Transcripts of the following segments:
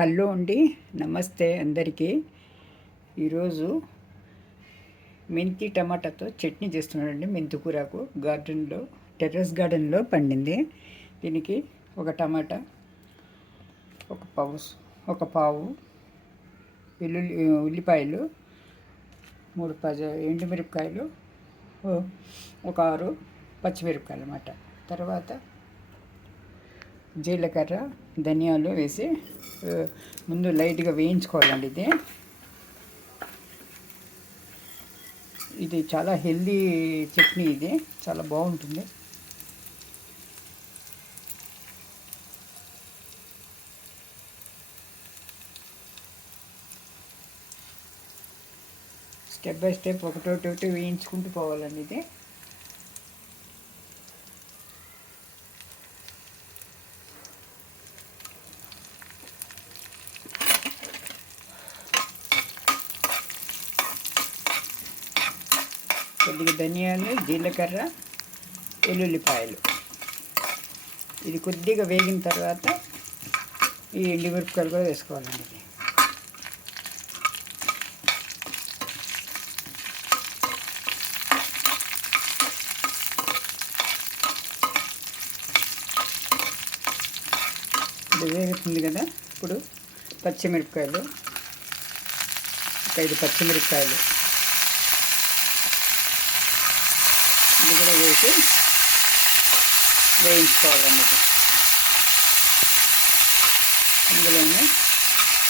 Hello అండి, నమస్తే అందరికీ. ఈరోజు మెంతి టమాటాతో చట్నీ చేస్తున్నానండి. మెంతి కూరకు గార్డెన్లో, టెర్రస్ గార్డెన్లో పండింది. దీనికి ఒక టమాటా, ఒక పావు ఉల్లిపాయలు, 3 ఎండుమిరపకాయలు, ఒక 6 పచ్చిమిరపకాయలు అన్నమాట. తర్వాత జీలకర్ర, ధనియాలు వేసి ముందు లైట్గా వేయించుకోవాలండి. ఇది చాలా హెల్దీ చట్నీ, ఇది చాలా బాగుంటుంది. స్టెప్ బై స్టెప్ ఒకటి వేయించుకుంటూ పోవాలండి. ఇది కొద్దిగా ధనియాలు, జీలకర్ర, వెల్లుల్లిపాయలు ఇది కొద్దిగా వేగిన తర్వాత ఈ ఎండుమిరపకాయలు కూడా వేసుకోవాలండి. ఇది వేగుతుంది కదా. ఇప్పుడు పచ్చిమిరపకాయలు, ఒక 5 పచ్చిమిరపకాయలు ఇది కూడా వేసి వేయించుకోవాలండి. అందులోనే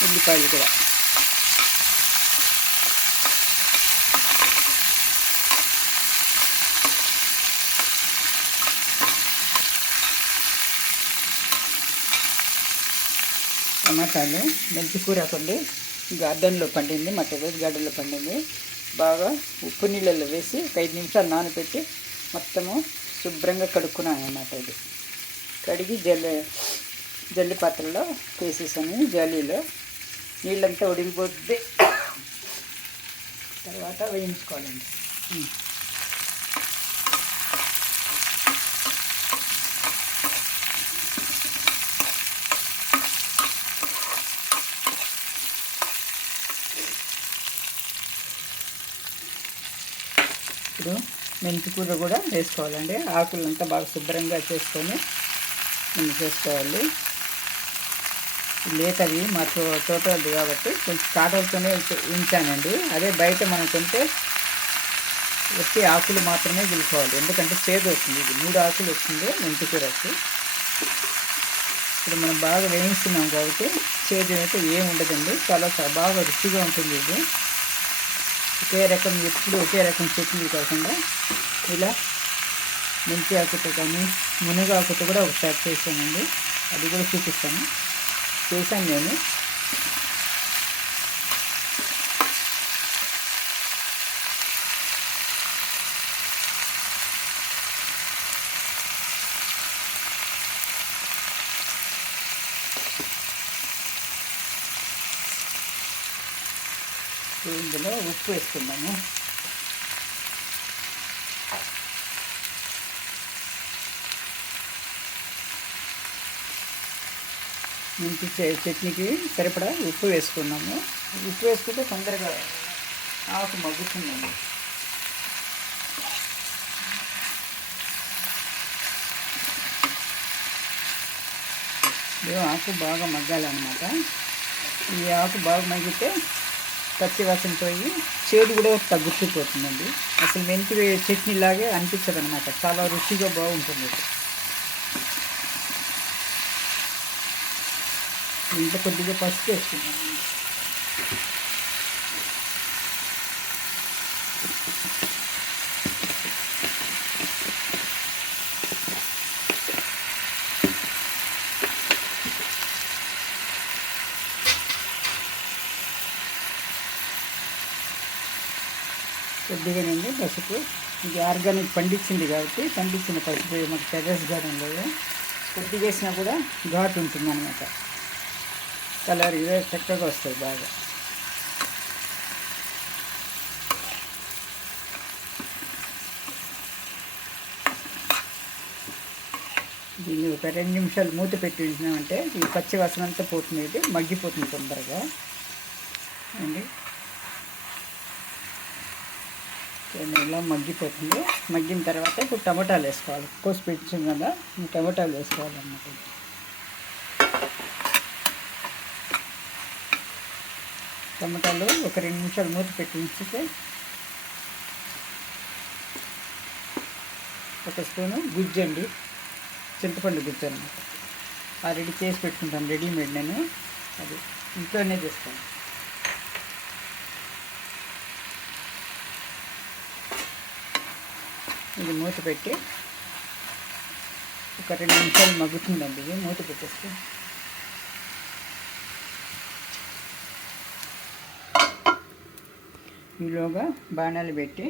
ఉల్లిపాయలు కూడా టమాటాలు. మెంతి కూర కొండి గార్డెన్లో పండింది, మా టెర్రస్ గార్డెన్లో పండింది. బాగా ఉప్పు నీళ్ళల్లో వేసి 5 నిమిషాలు నానబెట్టి మొత్తము శుభ్రంగా కడుక్కున్నాను అన్నమాట. ఇది కడిగి జల్లి పాత్రలో వేసేసాను. జాలీలో నీళ్ళంతా ఉడిగిపోద్ది. తర్వాత వేయించుకోవాలండి. ఇప్పుడు మెంతి కూర కూడా వేసుకోవాలండి. ఆకులంతా బాగా శుభ్రంగా చేసుకొని మనం చేసుకోవాలి. లేతవి మా తోటది కాబట్టి కొంచెం కాటలతోనే ఉంచానండి. అదే బయట మనం కొంటే వచ్చి ఆకులు మాత్రమే గిలుకోవాలి, ఎందుకంటే చేదు వస్తుంది. ఇది 3 ఆకులు వస్తుంది మెంతి కూరకి. ఇప్పుడు మనం బాగా వేయిస్తున్నాం కాబట్టి చేదు అయితే ఏమి ఉండదండి. చాలా బాగా రుచిగా ఉంటుంది. ఇది ఎప్పుడు ఒకే రకం చట్నీ కాకుండా ఇలా మెంతి ఆకుతో కానీ మునగాకుతో కూడా ఒకసారి చేశానండి. అది కూడా చూపిస్తాను. చేశాను నేను. ఇందులో ఉప్పు వేసుకుందాము. మెంతి చట్నీకి సరిపడా ఉప్పు వేసుకున్నాము. ఉప్పు వేసుకుంటే తొందరగా ఆకు మగ్గుతుందండి. ఆకు బాగా మగ్గాలన్నమాట. ఈ ఆకు బాగా మగ్గితే పచ్చివాసన పోయి చేదు కూడా తగ్గుతుపోతుందండి. అసలు మెంతి చట్నీ లాగే అనిపించదు అనమాట. చాలా రుచిగా బాగుంటుంది. ఇంట్లో కొద్దిగా పసుపు వేసుకున్నాను. కొద్దిగానండి పసుపు. ఇది ఆర్గానిక్ పండించింది కాబట్టి పండించిన పసుపు మాకు టెర్రస్ గార్డెన్లో కొద్దిగా వేసినా కూడా ఘాటు ఉంటుంది అన్నమాట. కలర్ ఇదే చక్కగా వస్తుంది బాగా. దీన్ని ఒక 2 నిమిషాలు మూత పెట్టి ఉంచినామంటే ఈ పచ్చి వాసన అంతా పోతుంది, ఇది మగ్గిపోతుంది తొందరగా అండి. ఇలా మగ్గిపోతుంది. మగ్గిన తర్వాత ఇప్పుడు టమాటాలు వేసుకోవాలి. కోసి పెట్టాం కదా, టమాటాలు వేసుకోవాలన్నమాట. టమాటాలు ఒక 2 నిమిషాలు మూత పెట్టి ఉంచితే ఒక స్పూను గుజ్జండి, చింతపండు గుజ్జు అన్నమాట. ఆల్రెడీ చేసి పెట్టుకుంటాను, రెడీమేడ్. నేను అది ఇంట్లోనే చేస్తాను. ఇది మూత పెట్టి ఒక 2 నిమిషాలు మగ్గుతుందండి. ఇది మూత పెట్టేస్తే ఈలోగా బాణాలు పెట్టి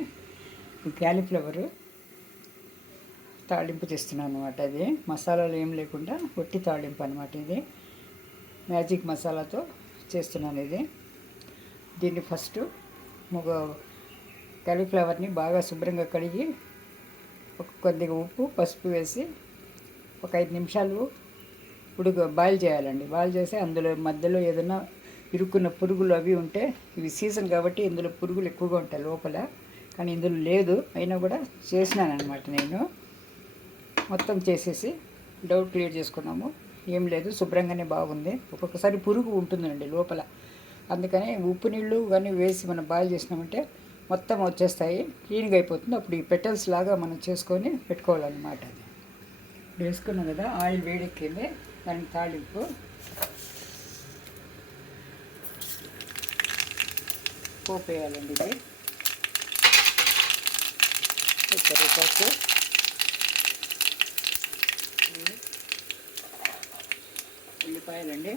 క్యాలీఫ్లవరు తాళింపు చేస్తున్నాను అనమాట. అది మసాలాలు ఏం లేకుండా ఒట్టి తాళింపు అనమాట. ఇది మ్యాజిక్ మసాలాతో చేస్తున్నాను. దీన్ని ఫస్ట్ క్యాలీఫ్లవర్ని బాగా శుభ్రంగా కడిగి కొద్దిగా ఉప్పు పసుపు వేసి ఒక 5 నిమిషాలు బాయిల్ చేయాలండి. బాయిల్ చేసి అందులో మధ్యలో ఏదైనా ఇరుక్కున్న పురుగులు అవి ఉంటే, ఇవి సీజన్ కాబట్టి ఇందులో పురుగులు ఎక్కువగా ఉంటాయి లోపల, కానీ ఇందులో లేదు. అయినా కూడా చేసినాను అనమాట. నేను మొత్తం చేసేసి డౌట్ క్లియర్ చేసుకున్నాము. ఏం లేదు, శుభ్రంగానే బాగుంది. ఒక్కొక్కసారి పురుగు ఉంటుందండి లోపల, అందుకని ఉప్పు నీళ్ళు కానీ వేసి మనం బాయిల్ చేసినామంటే మొత్తం వచ్చేస్తాయి, క్లీన్గా అయిపోతుంది. అప్పుడు ఈ పెటల్స్ లాగా మనం చేసుకొని పెట్టుకోవాలన్నమాట. అది వేసుకున్నాం కదా, ఆయిల్ వేడెక్కింది, దానికి తాళింపు పోపు వేయాలండి. ఇది కరివేపాకు, ఉల్లిపాయలండి,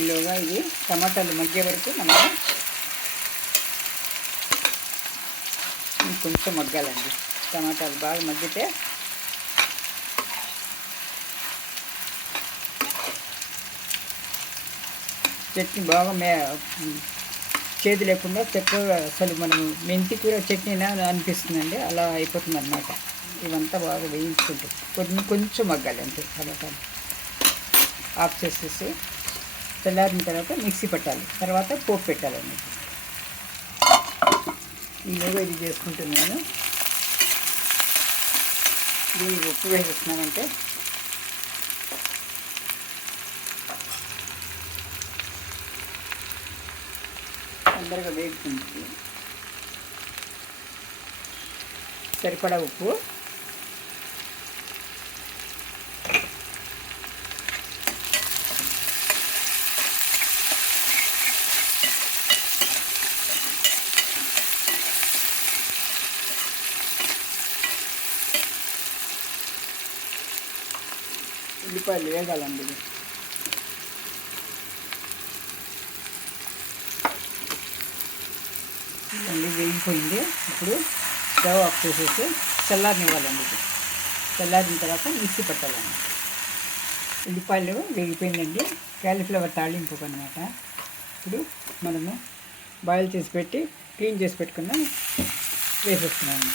ఈలోగా ఇది టమాటాలు మగ్గే వరకు మనం కొంచెం మగ్గాలండి. టమాటాలు బాగా మగ్గితే చట్నీ బాగా చేదు లేకుండా చక్కగా, అసలు మనం మెంతి కూర చట్నీనా అనిపిస్తుందండి. అలా అయిపోతుంది అన్నమాట. ఇవంతా బాగా వేయించుకుంటాం, కొంచెం మగ్గాలి అంతే. టమాటాలు ఆఫ్ చేసేసి చల్లారిన తర్వాత మిక్సీ పెట్టాలి, తర్వాత పోపు పెట్టాలన్నమాట. ఈలోగా ఇది చేసుకుంటున్నాను. దీనికి ఉప్పు వేసేస్తున్నానంటే తొందరగా వేగుతుంది. సరిపడా ఉప్పు, ఉల్లిపాయలు వేగాలండి. ఇది వేగిపోయింది. ఇప్పుడు స్టవ్ ఆఫ్ చేసేసి చల్లారనివ్వాలండి. ఇది చల్లారిన తర్వాత మిక్సీ పెట్టాలండి. ఉల్లిపాయలు వేగిపోయిందండి. క్యాలీఫ్లవర్ తాళింపు అనమాట. ఇప్పుడు మనము బాయిల్ చేసి పెట్టి క్లీన్ చేసి పెట్టుకున్న వేసేస్తున్నాము.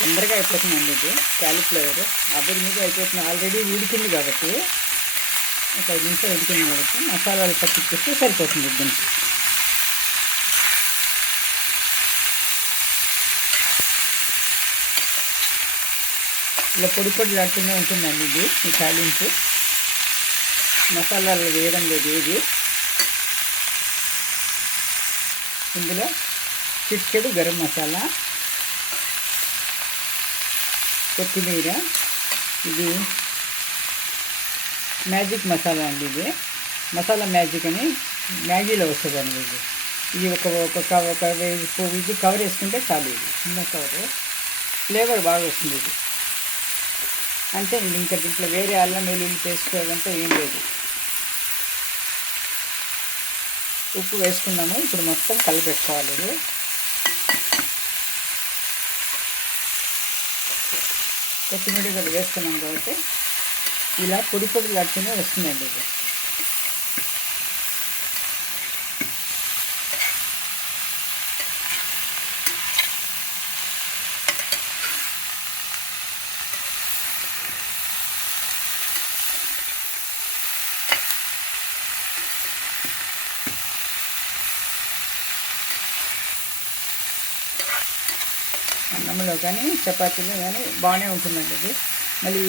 తొందరగా అయిపోతుందండి. ఇది క్యాలీఫ్లవర్ ఆవిరి మీద అయిపోతుంది, ఆల్రెడీ ఉడికింది కాబట్టి, ఒక 5 నిమిషాలు ఉడికింది కాబట్టి మసాలాలు పట్టించేస్తే సరిపోతుంది. దీనికి ఇలా పొడి పొడిలాడుతూనే ఉంటుందండి. ఇది ఈ తాలింపు మసాలాలు వేయడం లేదు ఏది. ఇందులో చిటికెడు గరం మసాలా, కొత్తిమీర, ఇది మ్యాజిక్ మసాలా అండి ఇది. మసాలా మ్యాజిక్ అని మ్యాగీలో వస్తుందండి ఇది. ఇది ఇది కవర్ వేసుకుంటే చాలు. ఇది చిన్న కవర్, ఫ్లేవర్ బాగా వస్తుంది ఇది. అంతే అండి, ఇంకా దీంట్లో వేరే అల్లం వెల్లుల్లి పేస్ట్ అదంతా ఏం లేదు. ఉప్పు వేసుకున్నాము. ఇప్పుడు మొత్తం కలిపెట్టుకోవాలి. ఇది కొత్తిమీర కూడా వేసుకున్నాం కాబట్టి ఇలా పొడి పొడి లాడుతూనే వస్తుందండి ఇది. అన్నంలో కానీ చపాతీలో కానీ బాగానే ఉంటుందండి ఇది. మళ్ళీ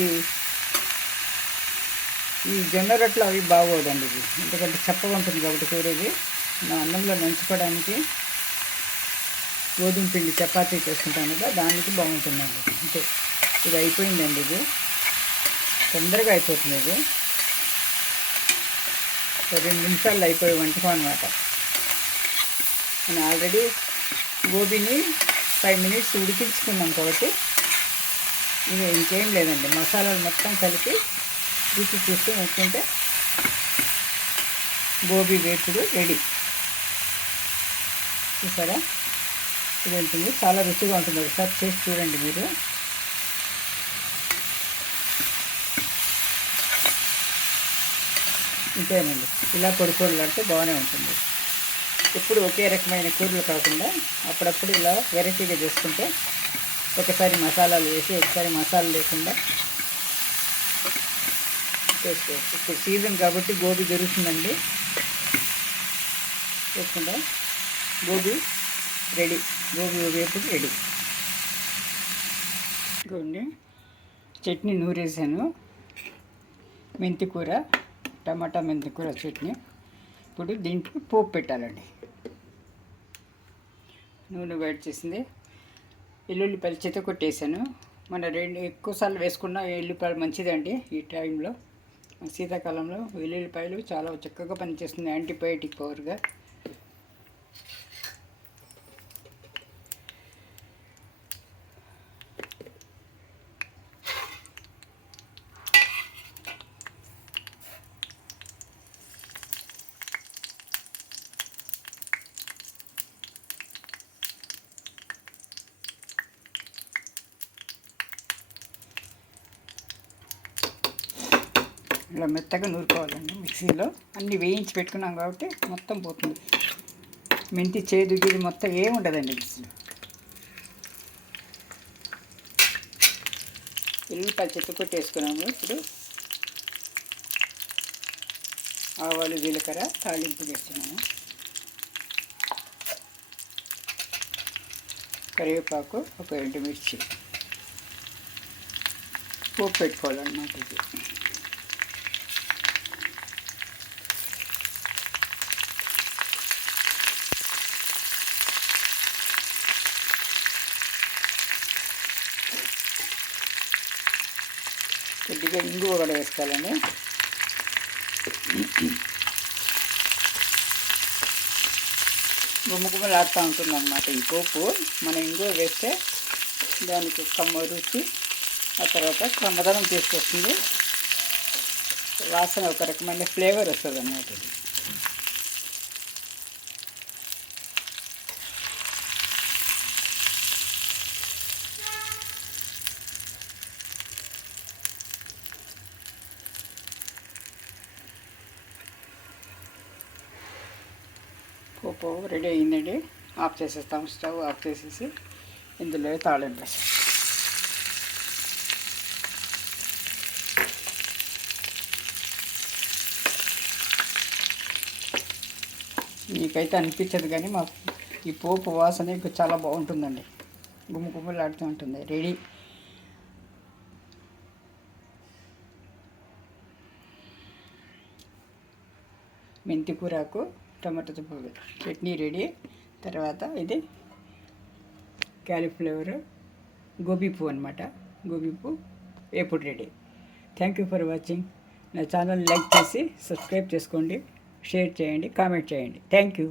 ఈ జొన్న రొట్టెలు అవి బాగోదండి ఇది, ఎందుకంటే చప్పగా ఉంటుంది కాబట్టి కూర. ఇది నా అన్నంలో నంచుకోవడానికి గోధుమ పిండి చపాతీ చేసుకుంటాను కదా, దానికి బాగుంటుందండి. అంటే ఇది అయిపోయిందండి. ఇది తొందరగా అయిపోతుంది. ఇది 2 నిమిషాల్లో అయిపోయే వంటకం అనమాట. నేను ఆల్రెడీ గోబీని 5 మినిట్స్ ఉడికించుకున్నాం కాబట్టి ఇక ఇంకేం లేదండి. మసాలాలు మొత్తం కలిపి రుచి చూస్తూ ఉంచుకుంటే గోబీ వేపుడు రెడీ. చూసారా, ఇది ఉంటుంది, చాలా రుచిగా ఉంటుంది. ఒకసారి చేసి చూడండి మీరు. ఇంతేనండి, ఇలా పొడి పొడిలాడితే బాగానే ఉంటుంది. ఎప్పుడు ఒకే రకమైన కూరలు కాకుండా అప్పుడప్పుడు ఇలా వెరైటీగా చేసుకుంటే, ఒకసారి మసాలాలు వేసి ఒకసారి మసాలా లేకుండా చేసుకోవచ్చు. ఇప్పుడు సీజన్ కాబట్టి గోబీ దొరుకుతుందండి. చేసుకుంటే గోబీ రెడీ, గోబీ వేపుడు రెడీ. ఇంకోండి, చట్నీ నూరేసాను. మెంతి కూర, టమాటా మెంతి కూర చట్నీ. ఇప్పుడు దీంట్లో పోపు పెట్టాలండి. నూనె వేడి చేసింది. ఎల్లుల్లిపాయలు చేత కొట్టేసాను. మన ఎక్కువసార్లు వేసుకున్న ఎల్లుల్లిపాయలు మంచిదండి. ఈ టైంలో శీతాకాలంలో వెల్లుల్లిపాయలు చాలా చక్కగా పనిచేస్తుంది యాంటీబయాటిక్ పవర్గా. ఇలా మెత్తగా నూరుకోవాలండి. మిక్సీలో అన్నీ వేయించి పెట్టుకున్నాం కాబట్టి మొత్తం పోతుంది. మెంతి చేదు గీది మొత్తం ఏముండదండి మిక్సీలో. ఎల్లుల్లిపాయలు చెత్త కొట్టేసుకున్నాము. ఇప్పుడు ఆవాలు జీలకర్ర తాలింపు చేస్తున్నాము. కరివేపాకు, ఒక 2 మిర్చి పోపు పెట్టుకోవాలన్నమాట. ఇది కొద్దిగా ఇంగువ కూడా వేసుకోవాలండి. గుమ్మగుమ్మలాడుతూ ఉంటుంది అన్నమాట ఈ పోపు. మనం ఇంగువ వేస్తే దానికి కమ్మ రుచి, ఆ తర్వాత క్రమదనం తీసుకొస్తుంది. వాసన ఒక రకమైన ఫ్లేవర్ వస్తుంది అన్నమాట. ఇది పోపు రెడీ అయిందండి. ఆఫ్ చేసేస్తాం. స్టవ్ ఆఫ్ చేసేసి ఇందులో తాళింపు వేసి మీకైతే అనిపించదు కానీ మాకు ఈ పోపు వాసన ఇంకా చాలా బాగుంటుందండి. గుమ్మలాడుతూ ఉంటుంది. రెడీ. మెంతి కూరకు టమాటా చట్నీ రెడీ. తర్వాత ఇది క్యాలీఫ్లవర్ గోబీ పువ్వు అనమాట. గోబీ పువ్వు వేపుడు ready. Thank you for watching. నా ఛానల్ లైక్ చేసి సబ్స్క్రైబ్ చేసుకోండి, షేర్ చేయండి, కామెంట్ చేయండి. Thank you.